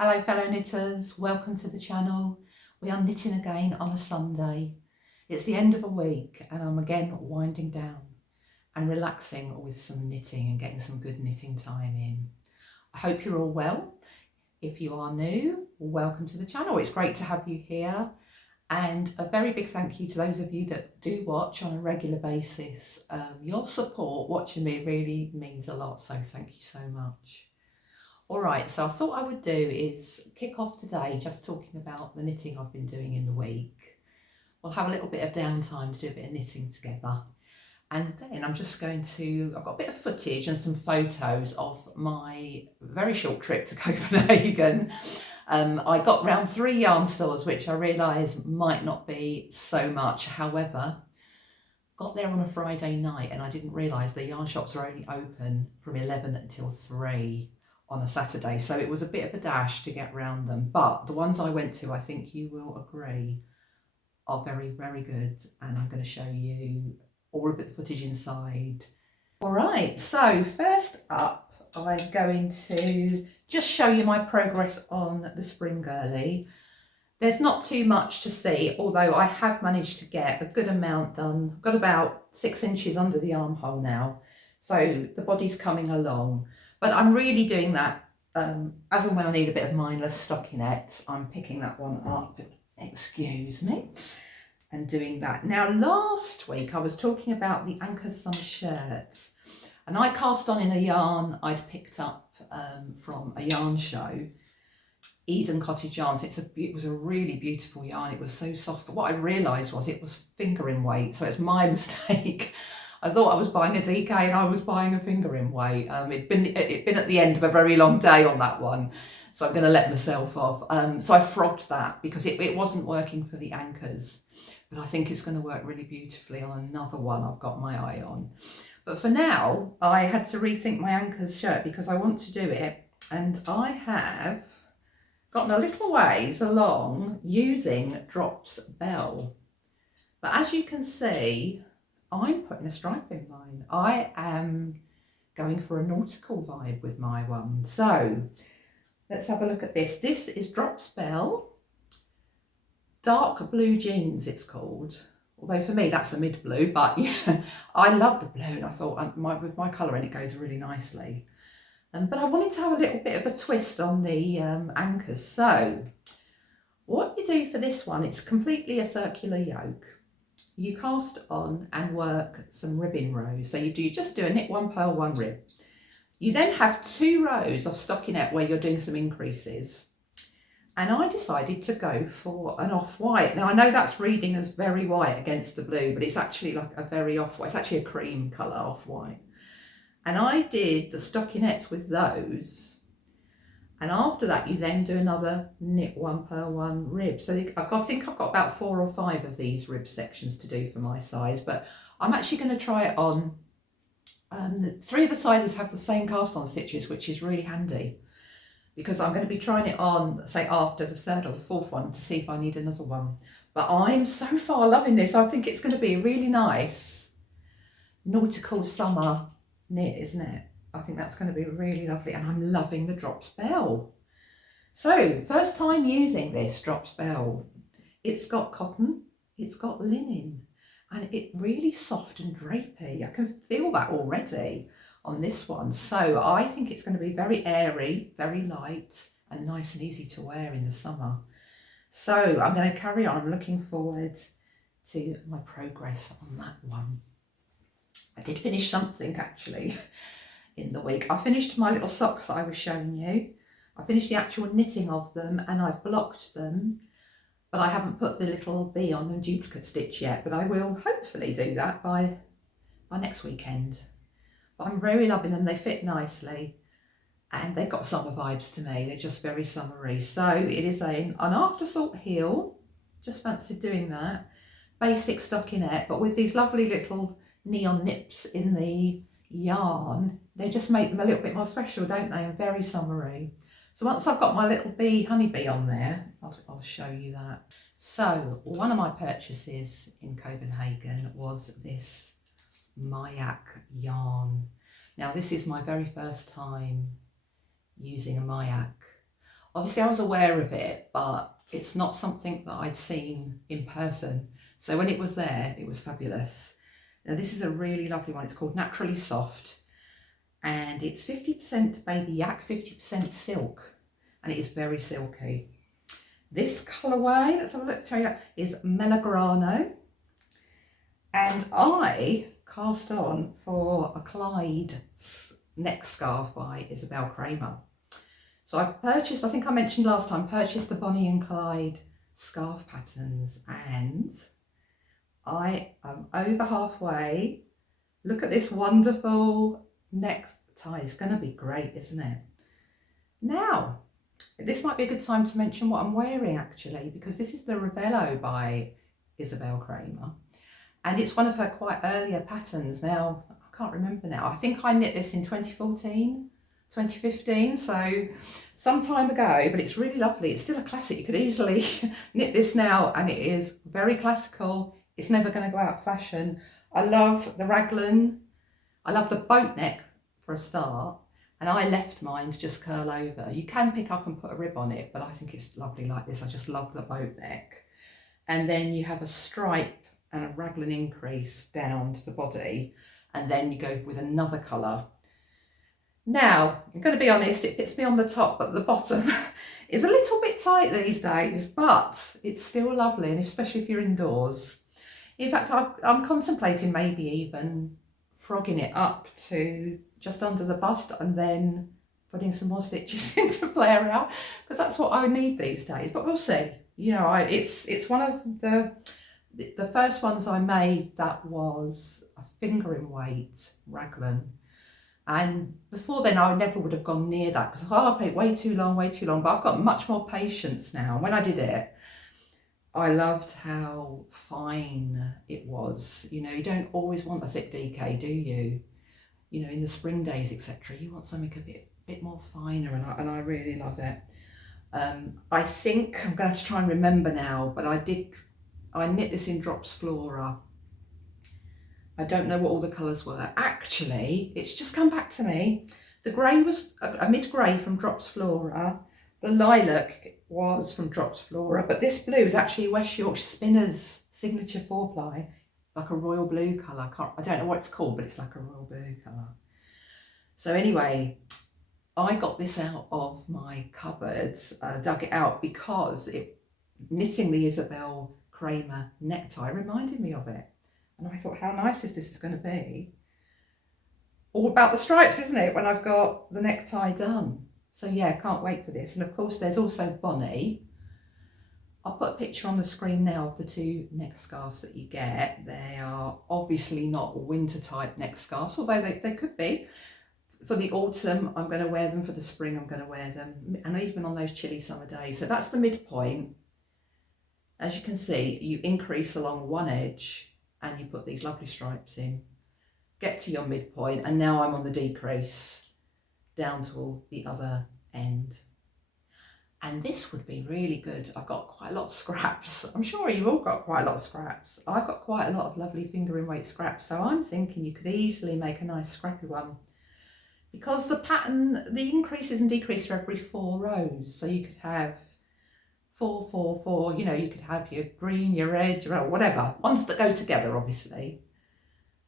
Hello fellow knitters, welcome to the channel. We are knitting again on a Sunday. It's the end of a week and I'm again winding down and relaxing with some knitting and getting some good knitting time in. I hope you're all well. If you are new, welcome to the channel. It's great to have you here, and a very big thank you to those of you that do watch on a regular basis. Your support watching me really means a lot, so thank you so much. All right, so I thought I would do is kick off today just talking about the knitting I've been doing in the week. We'll have a little bit of downtime to do a bit of knitting together. And then I'm just going to, I've got a bit of footage and some photos of my very short trip to Copenhagen. I got round 3 yarn stores, which I realise might not be so much. However, got there on a Friday night and I didn't realise the yarn shops are only open from 11 until 3 on a Saturday. So it was a bit of a dash to get round them. But the ones I went to, I think you will agree, are very, very good. And I'm going to show you all of the footage inside. All right, so first up, I'm going to just show you my progress on the Springerle. There's not too much to see, although I have managed to get a good amount done. I've got about 6 inches under the armhole now, so the body's coming along. But I'm really doing that as and when I need a bit of mindless stockinette. I'm picking that one up, excuse me, and doing that. Now, last week I was talking about the Ankers Summer Shirt, and I cast on in a yarn I'd picked up from a yarn show, Eden Cottage Yarns. It was a really beautiful yarn. It was so soft, but what I realised was it was fingering weight, so it's my mistake. I thought I was buying a DK and I was buying a fingering weight. It'd been at the end of a very long day on that one, so I'm going to let myself off. So I frogged that because it wasn't working for the anchors, but I think it's going to work really beautifully on another one I've got my eye on. But for now, I had to rethink my Ankers shirt because I want to do it, and I have gotten a little ways along using Drops Bell. But as you can see, I'm putting a stripe in mine. I am going for a nautical vibe with my one. So let's have a look at this. This is Drops Bell, dark blue jeans it's called. Although for me that's a mid blue, but yeah, I love the blue and I thought with my colour in it goes really nicely. But I wanted to have a little bit of a twist on the anchors. So what you do for this one, it's completely a circular yoke. You cast on and work some ribbing rows. So you just do a knit one, purl one, rib. You then have 2 rows of stockinette where you're doing some increases. And I decided to go for an off-white. Now I know that's reading as very white against the blue, but it's actually like a very off-white. It's actually a cream colour off-white. And I did the stockinettes with those. And after that, you then do another knit one, purl one, rib. So I think I've got about 4 or 5 of these rib sections to do for my size, but I'm actually going to try it on. 3 of the sizes have the same cast on stitches, which is really handy because I'm going to be trying it on, say, after the 3rd or the 4th one to see if I need another one. But I'm so far loving this. I think it's going to be a really nice nautical summer knit, isn't it? I think that's going to be really lovely, and I'm loving the Drops Bell. So first time using this Drops Bell. It's got cotton, it's got linen, and it's really soft and drapey. I can feel that already on this one. So I think it's going to be very airy, very light, and nice and easy to wear in the summer. So I'm going to carry on. I'm looking forward to my progress on that one. I did finish something actually in the week. I finished my little socks that I was showing you. I finished the actual knitting of them and I've blocked them, but I haven't put the little bee on the duplicate stitch yet, but I will hopefully do that by next weekend. But I'm very loving them. They fit nicely and they've got summer vibes to me. They're just very summery. So it is an afterthought heel. Just fancied doing that. Basic stockinette, but with these lovely little neon nips in the yarn, they just make them a little bit more special, don't they, and very summery. So once I've got my little honeybee on there, I'll show you that. So one of my purchases in Copenhagen was this Mayak yarn. Now this is my very first time using a Mayak. Obviously I was aware of it, but it's not something that I'd seen in person. So when it was there, it was fabulous. Now this is a really lovely one. It's called Naturally Soft, and it's 50% baby yak, 50% silk, and it is very silky. This colourway, let's have a look to tell you, is Melagrano, and I cast on for a Clyde neck scarf by Isabel Kramer. So I purchased, I think I mentioned last time, purchased the Bonnie and Clyde scarf patterns, and I am over halfway. Look at this wonderful necktie. It's going to be great, isn't it? Now, this might be a good time to mention what I'm wearing actually, because this is the Ravello by Isabel Kramer, and it's one of her quite earlier patterns. Now, I can't remember now. I think I knit this in 2014, 2015, so some time ago, but it's really lovely. It's still a classic. You could easily knit this now, and it is very classical. It's never going to go out of fashion. I love the raglan. I love the boat neck for a start, and I left mine to just curl over. You can pick up and put a rib on it, but I think it's lovely like this. I just love the boat neck. And then you have a stripe and a raglan increase down to the body, and then you go with another colour. Now, I'm going to be honest, it fits me on the top, but the bottom is a little bit tight these days, but it's still lovely, and especially if you're indoors. In fact, I'm contemplating maybe even frogging it up to just under the bust and then putting some more stitches in to flare out, because that's what I need these days, but we'll see. You know, it's one of the first ones I made that was a fingering weight raglan. And before then, I never would have gone near that because I thought, way too long. But I've got much more patience now. When I did it, I loved how fine it was. You know, you don't always want a thick DK, do you? You know, in the spring days, etc. You want something a bit more finer, and I really love it. I think I'm going to have to try and remember now, but I knit this in Drops Flora. I don't know what all the colours were. Actually, it's just come back to me. The grey was a mid-grey from Drops Flora. The lilac was from Drops Flora, but this blue is actually West Yorkshire Spinners signature 4-ply, like a royal blue colour. I don't know what it's called, but it's like a royal blue colour. So anyway, I got this out of my cupboard, dug it out because knitting the Isabel Kramer necktie reminded me of it. And I thought, how nice is this going to be? All about the stripes, isn't it, when I've got the necktie done? So yeah, can't wait for this. And of course, there's also Bonnie. I'll put a picture on the screen now of the two neck scarves that you get. They are obviously not winter type neck scarves, although they could be. For the autumn, I'm going to wear them. For the spring, I'm going to wear them. And even on those chilly summer days. So that's the midpoint. As you can see, you increase along one edge and you put these lovely stripes in. Get to your midpoint, and now I'm on the decrease down to the other end. And this would be really good. I've got quite a lot of scraps. I'm sure you've all got quite a lot of scraps. I've got quite a lot of lovely fingering weight scraps. So I'm thinking you could easily make a nice scrappy one. Because the pattern, the increases and decreases are every 4 rows. So you could have 4, 4, 4, you know, you could have your green, your red, your whatever, ones that go together, obviously.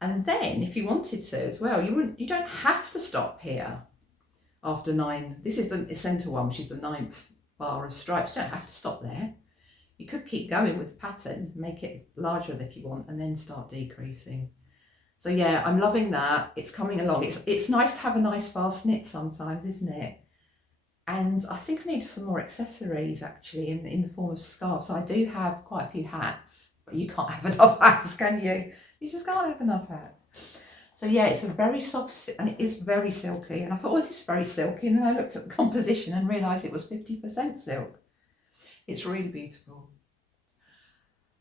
And then if you wanted to as well, you don't have to stop here after 9. This is the centre one, which is the 9th bar of stripes. You don't have to stop there. You could keep going with the pattern, make it larger if you want, and then start decreasing. So yeah, I'm loving that. It's coming along. It's nice to have a nice fast knit sometimes, isn't it? And I think I need some more accessories actually in the form of scarves. So I do have quite a few hats, but you can't have enough hats, can you? You just can't have enough hats. So yeah, it's a very soft, and it is very silky. And I thought, oh, is this very silky? And then I looked at the composition and realised it was 50% silk. It's really beautiful.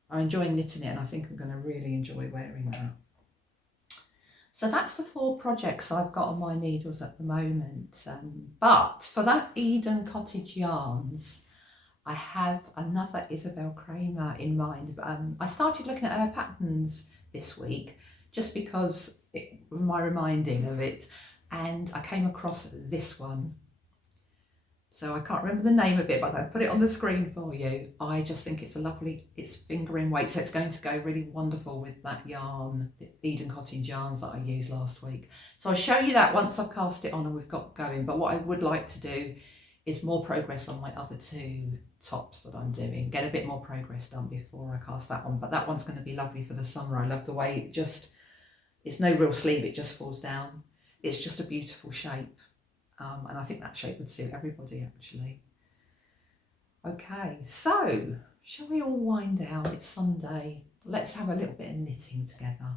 I'm enjoying knitting it, and I think I'm going to really enjoy wearing that. So that's the 4 projects I've got on my needles at the moment. But for that Eden Cottage Yarns, I have another Isabel Kramer in mind. I started looking at her patterns this week just because of my reminding of it, and I came across this one. So I can't remember the name of it, but I'm going to put it on the screen for you. I just think it's a lovely, it's fingering weight, so it's going to go really wonderful with that yarn, the Eden Cottage yarns that I used last week. So I'll show you that once I've cast it on and we've got going. But what I would like to do is more progress on my other two tops that I'm doing, get a bit more progress done before I cast that on. But that one's going to be lovely for the summer. I love the way it just, it's no real sleeve, it just falls down. It's just a beautiful shape. And I think that shape would suit everybody actually. Okay, so shall we all wind down? It's Sunday. Let's have a little bit of knitting together.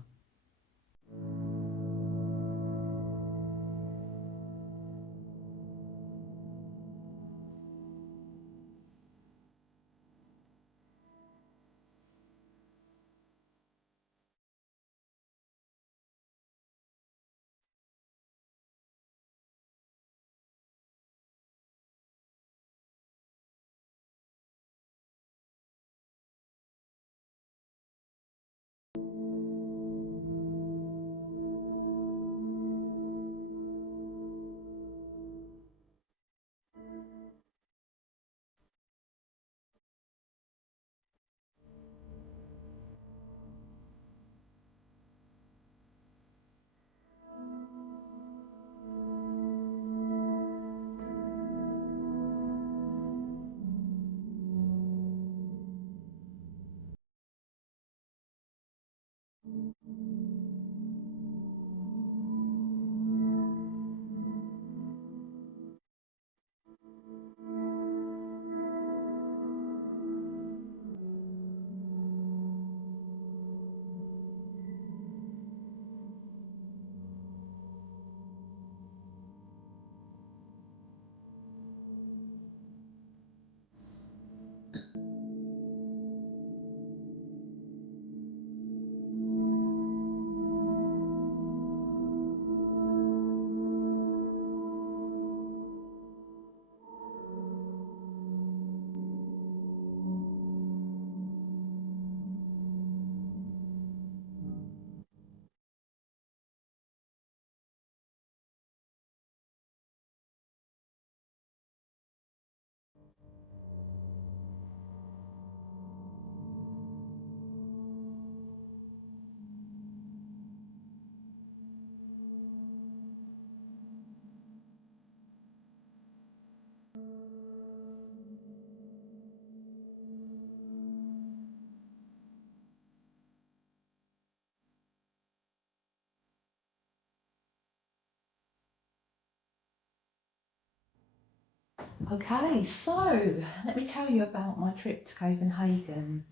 Okay, so let me tell you about my trip to Copenhagen.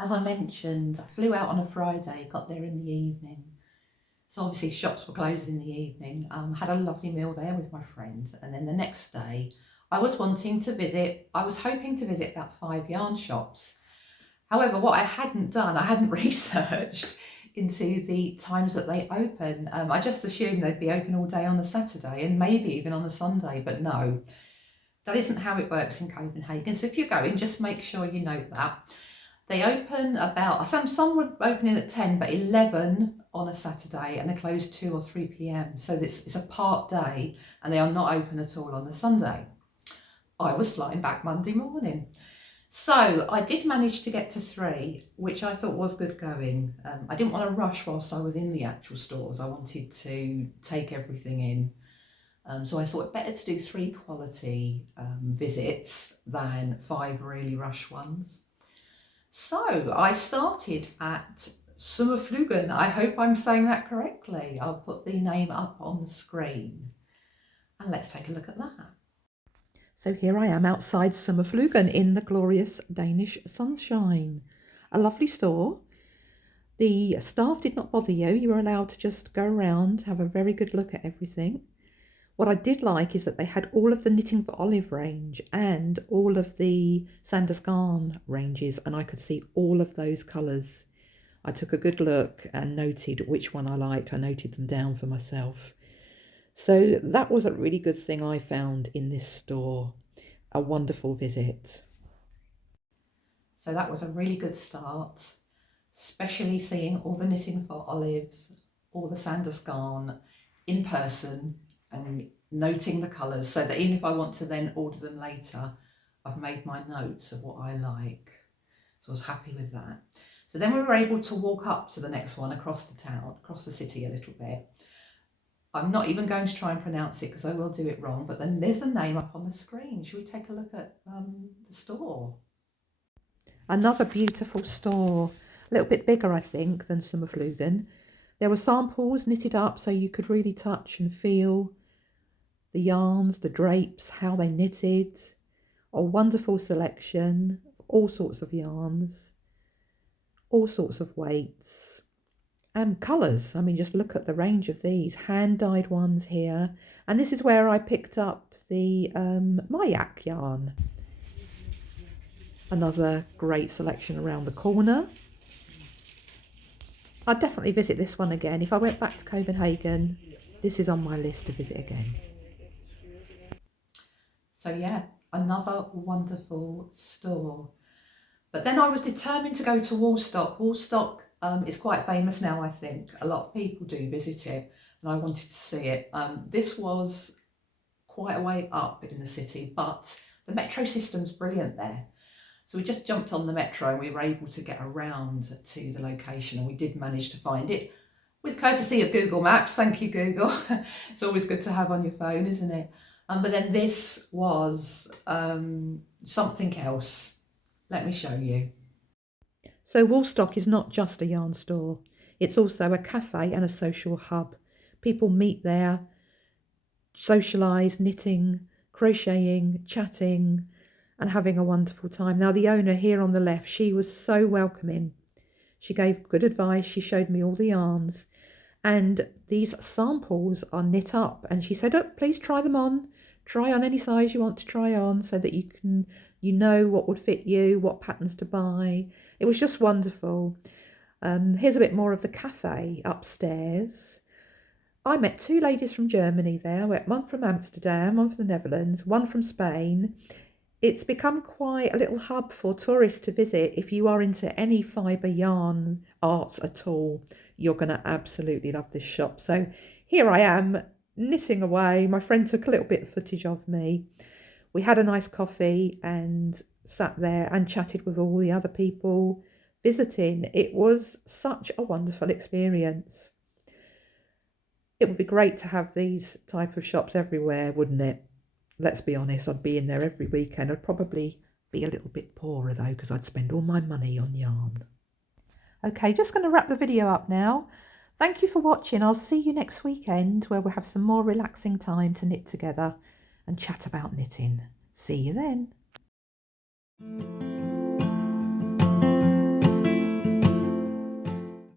As I mentioned, I flew out on a Friday, got there in the evening. So obviously shops were closed in the evening. Had a lovely meal there with my friend. And then the next day, I was hoping to visit about 5 yarn shops. However, what I hadn't done, I hadn't researched into the times that they open. I just assumed they'd be open all day on the Saturday and maybe even on the Sunday, but no. That isn't how it works in Copenhagen. So if you're going, just make sure you know that. They open about, some were opening at 10, but 11 on a Saturday, and they close 2 or 3 p.m. So it's a part day, and they are not open at all on the Sunday. I was flying back Monday morning. So I did manage to get to 3, which I thought was good going. I didn't want to rush whilst I was in the actual stores. I wanted to take everything in. So I thought better to do 3 quality visits than 5 really rush ones. So I started at Sommerflugen. I hope I'm saying that correctly. I'll put the name up on the screen and let's take a look at that. So here I am outside Sommerflugen in the glorious Danish sunshine. A lovely store. The staff did not bother you. You were allowed to just go around, have a very good look at everything. What I did like is that they had all of the Knitting for Olive range and all of the Sandesgarn ranges, and I could see all of those colours. I took a good look and noted which one I liked. I noted them down for myself. So that was a really good thing I found in this store. A wonderful visit. So that was a really good start, especially seeing all the Knitting for Olives, all the Sandesgarn in person, and noting the colours so that even if I want to then order them later, I've made my notes of what I like. So I was happy with that. So then we were able to walk up to the next one across the town, across the city a little bit. I'm not even going to try and pronounce it because I will do it wrong, but then there's the name up on the screen. Should we take a look at the store? Another beautiful store, a little bit bigger, I think, than Sommerflugen. There were samples knitted up so you could really touch and feel the yarns, the drapes, how they knitted. A wonderful selection of all sorts of yarns, all sorts of weights and colours. I mean, just look at the range of these hand-dyed ones here. And this is where I picked up the Mayak yarn. Another great selection around the corner. I'd definitely visit this one again. If I went back to Copenhagen, this is on my list to visit again. So yeah, another wonderful store. But then I was determined to go to Woolstock. Woolstock is quite famous now, I think. A lot of people do visit it, and I wanted to see it. This was quite a way up in the city, but the metro system's brilliant there. So we just jumped on the metro and we were able to get around to the location, and we did manage to find it with courtesy of Google Maps. Thank you, Google. It's always good to have on your phone, isn't it? But then this was something else. Let me show you. So Woolstock is not just a yarn store. It's also a cafe and a social hub. People meet there, socialise, knitting, crocheting, chatting, and having a wonderful time. Now, the owner here on the left, she was so welcoming. She gave good advice. She showed me all the yarns. And these samples are knit up. And she said, oh, please try them on. Try on any size you want to try on so that you know what would fit you, what patterns to buy. It was just wonderful. Here's a bit more of the cafe upstairs. I met two ladies from Germany there. One from Amsterdam, one from the Netherlands, one from Spain. It's become quite a little hub for tourists to visit. If you are into any fibre yarn arts at all, you're going to absolutely love this shop. So here I am knitting away. My friend took a little bit of footage of me. We had a nice coffee and sat there and chatted with all the other people visiting. It was such a wonderful experience. It would be great to have these type of shops everywhere, wouldn't it? Let's be honest, I'd be in there every weekend. I'd probably be a little bit poorer though, because I'd spend all my money on yarn. Okay, just going to wrap the video up now. Thank you for watching. I'll see you next weekend where we'll have some more relaxing time to knit together and chat about knitting. See you then.